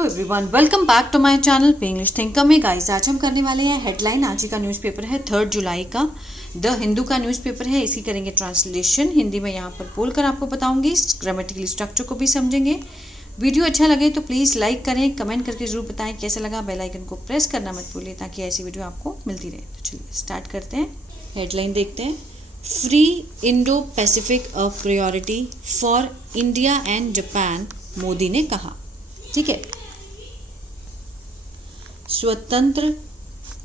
Hello everyone, welcome back to my channel पे English thinker में। Guys, आज हम करने वाले हैं हेडलाइन। आज ही का न्यूज़पेपर है 3 जुलाई का, द हिंदू का न्यूज़पेपर है। इसकी करेंगे ट्रांसलेशन हिंदी में, यहाँ पर बोलकर आपको बताऊंगी। ग्रामेटिकली स्ट्रक्चर को भी समझेंगे। वीडियो अच्छा लगे तो प्लीज़ लाइक करें, कमेंट करके जरूर बताएं कैसा लगा। बेल आइकन को प्रेस करना मत भूलिए ताकि ऐसी वीडियो आपको मिलती रहे। तो चलिए स्टार्ट करते हैं। हेडलाइन देखते हैं। Free Indo Pacific a priority for India and Japan, Modi ने कहा। ठीक है, स्वतंत्र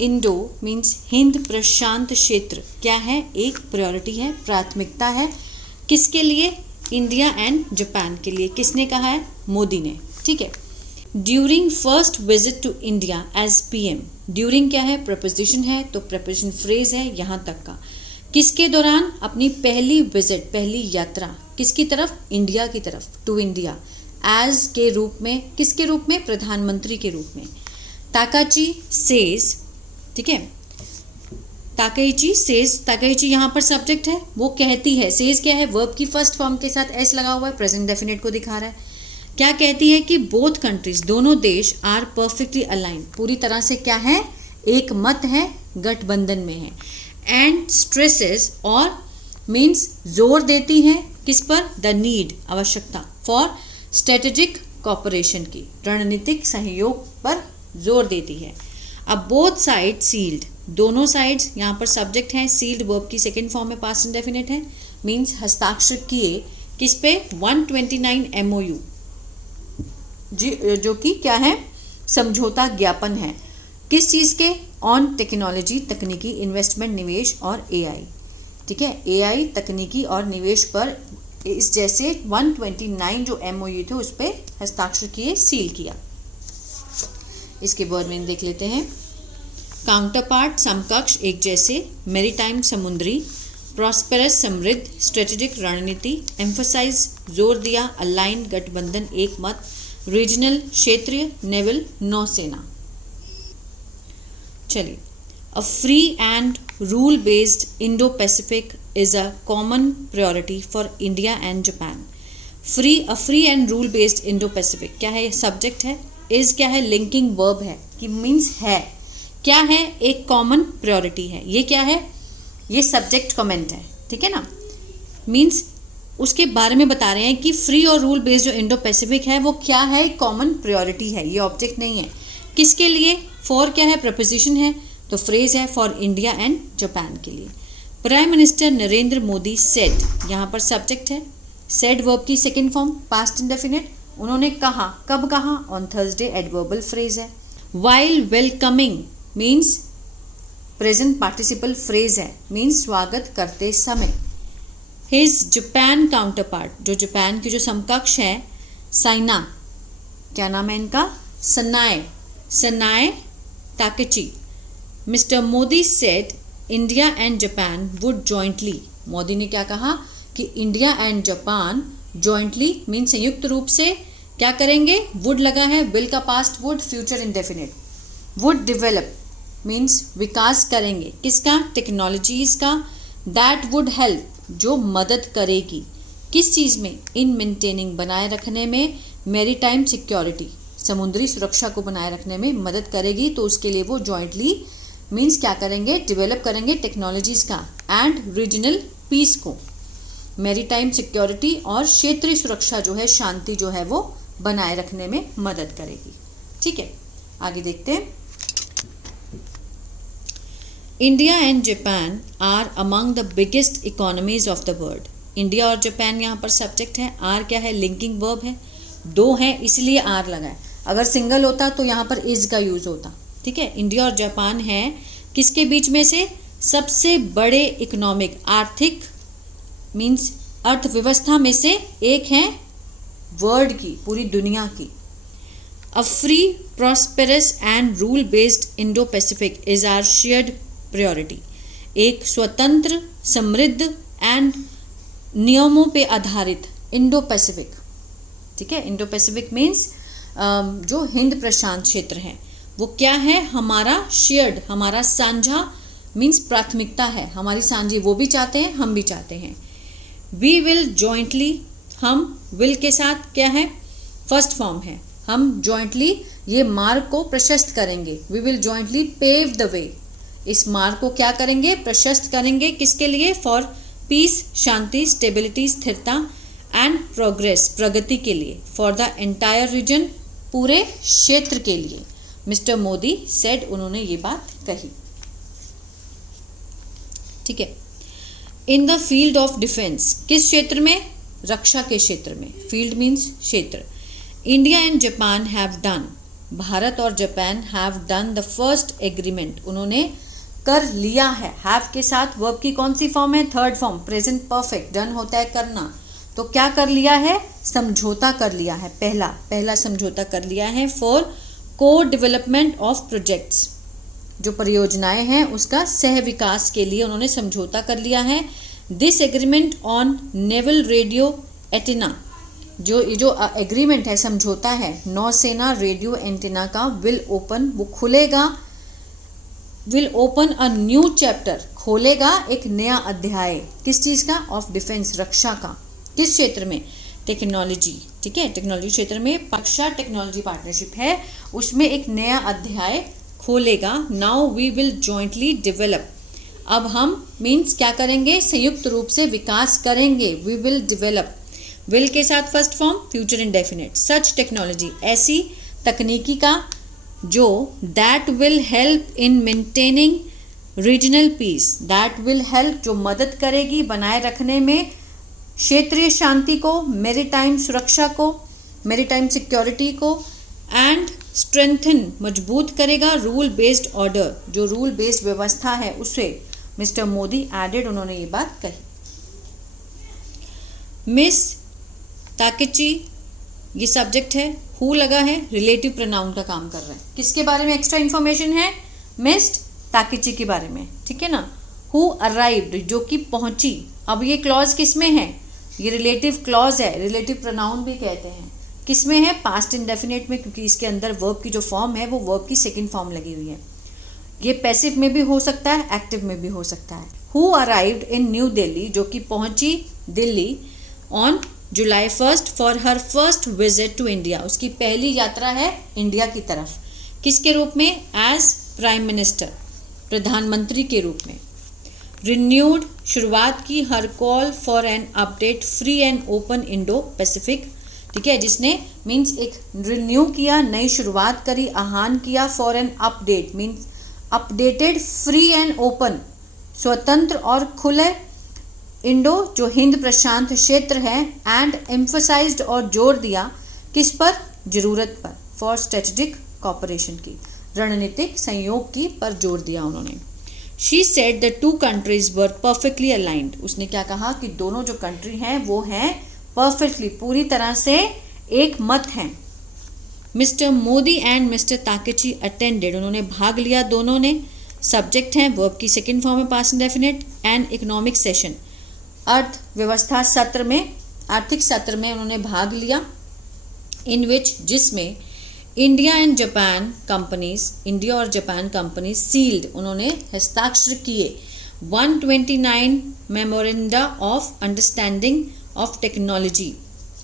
इंडो मीन्स हिंद प्रशांत क्षेत्र क्या है? एक प्रायोरिटी है, प्राथमिकता है। किसके लिए? इंडिया एंड जापान के लिए। किसने कहा है? मोदी ने। ठीक है। During first visit to India as PM. During क्या है? प्रपोजिशन है, तो प्रपोजिशन फ्रेज है यहाँ तक का। किसके दौरान? अपनी पहली विजिट, पहली यात्रा किसकी तरफ? इंडिया की तरफ, टू इंडिया। एज के रूप में, किसके रूप में? प्रधानमंत्री के रूप में। ताकाची सेज, ठीक है, ताकाइची सेज, ताकाइची यहाँ पर सब्जेक्ट है, वो कहती है। सेज क्या है? वर्ब की फर्स्ट फॉर्म के साथ एस लगा हुआ है, प्रेजेंट डेफिनेट को दिखा रहा है। क्या कहती है कि बोथ कंट्रीज, दोनों देश, आर परफेक्टली अलाइन, पूरी तरह से क्या है? एक मत है, गठबंधन में है। एंड स्ट्रेसेस, और मीन्स जोर देती है किस पर? द नीड, आवश्यकता, फॉर स्ट्रेटेजिक कॉपरेशन की, रणनीतिक सहयोग पर जोर देती है। अब बोथ साइड सील्ड, दोनों साइड्स, यहाँ पर सब्जेक्ट है। सील्ड वर्ब की सेकेंड फॉर्म में पास्ट इंडेफिनिट है, मीन्स हस्ताक्षर किए किस पे? 129 MOU, जो कि क्या है? समझौता ज्ञापन है। किस चीज़ के? ऑन टेक्नोलॉजी, तकनीकी, इन्वेस्टमेंट, निवेश और AI। ठीक है, AI, तकनीकी और निवेश पर इस जैसे 129 जो MOU थे उस पर हस्ताक्षर किए, सील किया। इसके वर्ड में देख लेते हैं। काउंटर पार्ट, समकक्ष, एक जैसे। मैरीटाइम, समुद्री। प्रॉस्पेरस, समृद्ध। स्ट्रेटेजिक, रणनीति। एम्फसाइज, जोर दिया। अलाइन, गठबंधन, एक मत। रीजनल, क्षेत्रीय। नेवल, नौसेना। चलिए, a free and rule based Indo Pacific is a common priority for India and Japan. A free and rule based Indo Pacific क्या है? सब्जेक्ट है। इज क्या है? लिंकिंग वर्ब है, कि मीन्स है। क्या है? एक कॉमन प्रायोरिटी है। ये क्या है? ये सब्जेक्ट कमेंट है, ठीक है ना। मीन्स उसके बारे में बता रहे हैं कि फ्री और रूल बेस्ड जो इंडो पैसिफिक है वो क्या है? कॉमन प्रायोरिटी है, ये ऑब्जेक्ट नहीं है। किसके लिए? फॉर क्या है? प्रपोजिशन है, तो फ्रेज है फॉर इंडिया एंड जापान के लिए। Prime minister Narendra Modi said, यहाँ पर सब्जेक्ट है। सेड वर्ब की सेकेंड फॉर्म, पास्ट इंडेफिनिट। उन्होंने कहा, कब कहा? ऑन थर्सडे, एडवर्बल फ्रेज है। While welcoming means present participle phrase है, मीन्स स्वागत करते समय। हिज जापान काउंटर पार्ट, जो जापान की जो समकक्ष है, साइना, क्या नाम है इनका? Sanae Takaichi. Mister Modi said India and Japan would jointly, Modi ने क्या कहा? कि India and Japan jointly mean संयुक्त रूप से क्या करेंगे? वुड लगा है, विल का past would, future indefinite. Would develop means विकास करेंगे, किसका? टेक्नोलॉजीज का। दैट वुड हेल्प, जो मदद करेगी, किस चीज़ में? इन मेंटेनिंग, बनाए रखने में। मैरीटाइम सिक्योरिटी, समुद्री सुरक्षा को बनाए रखने में मदद करेगी, तो उसके लिए वो जॉइंटली मीन्स क्या करेंगे? डेवलप करेंगे टेक्नोलॉजीज का। एंड रीजनल पीस को, मैरीटाइम सिक्योरिटी और क्षेत्रीय सुरक्षा जो है, शांति जो है, वो बनाए रखने में मदद करेगी। ठीक है, आगे देखते हैं। India and Japan are among the biggest economies of the world. India और जापान यहाँ पर सब्जेक्ट है। आर क्या है? लिंकिंग वर्ब है, दो है इसलिए आर लगा है। अगर सिंगल होता तो यहाँ पर इज का यूज होता। ठीक है, इंडिया और जापान है किसके बीच में से? सबसे बड़े इकोनॉमिक, आर्थिक मीन्स अर्थव्यवस्था में से एक है वर्ल्ड की, पूरी दुनिया की। A free, prosperous and rule based Indo Pacific is our shared priority. एक स्वतंत्र, समृद्ध एंड नियमों पे आधारित इंडो पैसिफिक। ठीक है, इंडो पैसिफिक मीन्स जो हिंद प्रशांत क्षेत्र है वो क्या है? हमारा शेयर्ड, हमारा साझा मीन्स प्राथमिकता है, हमारी साझी। वो भी चाहते हैं, हम भी चाहते हैं। वी विल जॉइंटली, हम विल के साथ क्या है? फर्स्ट फॉर्म है, हम जॉइंटली ये मार्ग को प्रशस्त करेंगे, we will jointly pave the way, इस मार्ग को क्या करेंगे, प्रशस्त करेंगे, किसके लिए, फॉर पीस, शांति, स्टेबिलिटी, स्थिरता एंड प्रोग्रेस, प्रगति के लिए, फॉर द एंटायर रीजन, पूरे क्षेत्र के लिए, मिस्टर मोदी सेड, उन्होंने ये बात कही। ठीक है। In the field of defence, किस क्षेत्र में, रक्षा के क्षेत्र में, फील्ड मीन्स क्षेत्र, India and Japan have done, Bharat और Japan have done the first agreement, उन्होंने कर लिया है, हैव के साथ वर्ब की कौन सी फॉर्म है, third form, present perfect, done होता है करना, तो क्या कर लिया है, समझौता कर लिया है, पहला समझौता कर लिया है, फॉर को डेवलपमेंट ऑफ प्रोजेक्ट्स, जो परियोजनाएं हैं उसका सह विकास के लिए उन्होंने समझौता कर लिया है। This agreement on naval radio antenna, जो एग्रीमेंट है, समझौता है नौसेना रेडियो एंटीना का, विल ओपन, वो खुलेगा, will open a new chapter, खोलेगा एक नया अध्याय, किस चीज़ का, ऑफ डिफेंस, रक्षा का, किस क्षेत्र में, टेक्नोलॉजी। ठीक है, टेक्नोलॉजी क्षेत्र में रक्षा टेक्नोलॉजी पार्टनरशिप है, उसमें एक नया अध्याय खोलेगा। Now we will jointly develop, अब हम मीन्स क्या करेंगे, संयुक्त रूप से विकास करेंगे, वी विल डेवलप, विल के साथ फर्स्ट फॉर्म, फ्यूचर इंडेफिनिट, सच टेक्नोलॉजी, ऐसी तकनीकी का, जो that will help in maintaining regional piece, that will help, जो मदद करेगी बनाए रखने में क्षेत्रीय शांति को, मैरीटाइम सुरक्षा को, मैरीटाइम सिक्योरिटी को, एंड स्ट्रेंथन, मजबूत करेगा, रूल बेस्ड ऑर्डर, जो रूल बेस्ड व्यवस्था है उसे, मिस्टर मोदी एडेड, उन्होंने ये बात कही। मिस ताकेची, ये सब्जेक्ट है, हु लगा है, रिलेटिव प्रोनाउन का काम कर रहा है, किसके बारे में एक्स्ट्रा इंफॉर्मेशन है, मिस ताकेची के बारे में, ठीक है ना। हु अराइव्ड, जो कि पहुंची, अब ये क्लॉज किस में है, ये रिलेटिव क्लॉज है, रिलेटिव प्रोनाउन भी कहते हैं, किस में है, पास्ट इंडेफिनिट में, क्योंकि इसके अंदर वर्ब की जो फॉर्म है वो वर्ब की सेकंड फॉर्म लगी हुई है। ये पैसिव में भी हो सकता है, एक्टिव में भी हो सकता है। Who arrived in New Delhi, जो कि पहुंची Delhi on July 1 for her first visit to India, उसकी पहली यात्रा है इंडिया की तरफ, किसके रूप में, एज प्राइम मिनिस्टर, प्रधानमंत्री के रूप में। रिन्यूड, शुरुआत की, her call for an update free and open Indo Pacific, ठीक है, जिसने मीन्स एक रिन्यू किया, नई शुरुआत करी, आह्वान किया, for an update means updated, free and open, स्वतंत्र और खुले, इंडो, जो हिंद प्रशांत क्षेत्र है, एंड एम्फसाइज्ड, और जोर दिया, किस पर, जरूरत पर, फॉर स्ट्रेटेजिक कॉपरेशन की, रणनीतिक संयोग की पर जोर दिया उन्होंने। She said the two countries were perfectly aligned, उसने क्या कहा कि दोनों जो कंट्री हैं वो हैं परफेक्टली, पूरी तरह से एक मत हैं। Mister Modi and Mister Takaichi attended, उन्होंने भाग लिया, दोनों ने, सब्जेक्ट हैं, वर्ब की सेकंड फॉर्म है past indefinite, and economic session, अर्थव्यवस्था सत्र में, आर्थिक सत्र में उन्होंने भाग लिया, इन विच, जिसमें India and Japan companies, India और जापान कंपनीज सील्ड, उन्होंने हस्ताक्षर किए 129 memoranda of understanding of technology,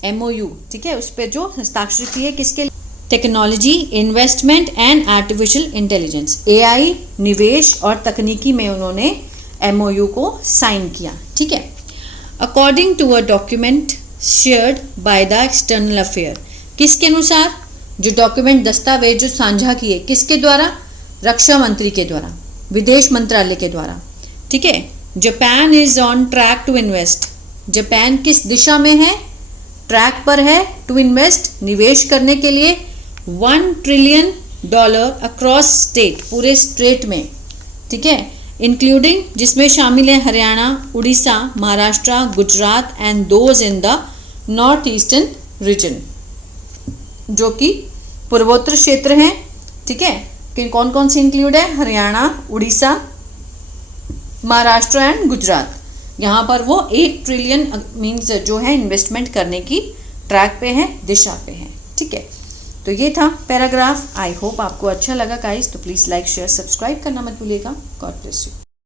MOU, ठीक है, उस पर जो हस्ताक्षर किए, किसके, technology, investment and artificial intelligence, AI, निवेश और तकनीकी में उन्होंने MOU को साइन किया। ठीक है। According to a document shared by the external affair, किसके अनुसार, जो डॉक्यूमेंट, दस्तावेज जो साझा किए, किसके द्वारा, रक्षा मंत्री के द्वारा, विदेश मंत्रालय के द्वारा। ठीक है। Japan is on track to invest, Japan किस दिशा में है, ट्रैक पर है, टू इन्वेस्ट, निवेश करने के लिए, $1 ट्रिलियन अक्रॉस स्टेट, पूरे स्टेट में, ठीक है, इंक्लूडिंग, जिसमें शामिल है Haryana, Orissa, Maharashtra, Gujarat and those in the north eastern region, जो कि पूर्वोत्तर क्षेत्र हैं। ठीक है, कि कौन कौन से इंक्लूड है, हरियाणा, उड़ीसा, महाराष्ट्र एंड गुजरात। यहाँ पर वो 1 ट्रिलियन मीन्स जो है इन्वेस्टमेंट करने की ट्रैक पे है, दिशा पे है। ठीक है, तो ये था पैराग्राफ। आई होप आपको अच्छा लगा गाइस, तो प्लीज़ लाइक शेयर सब्सक्राइब करना मत भूलिएगा। God bless you.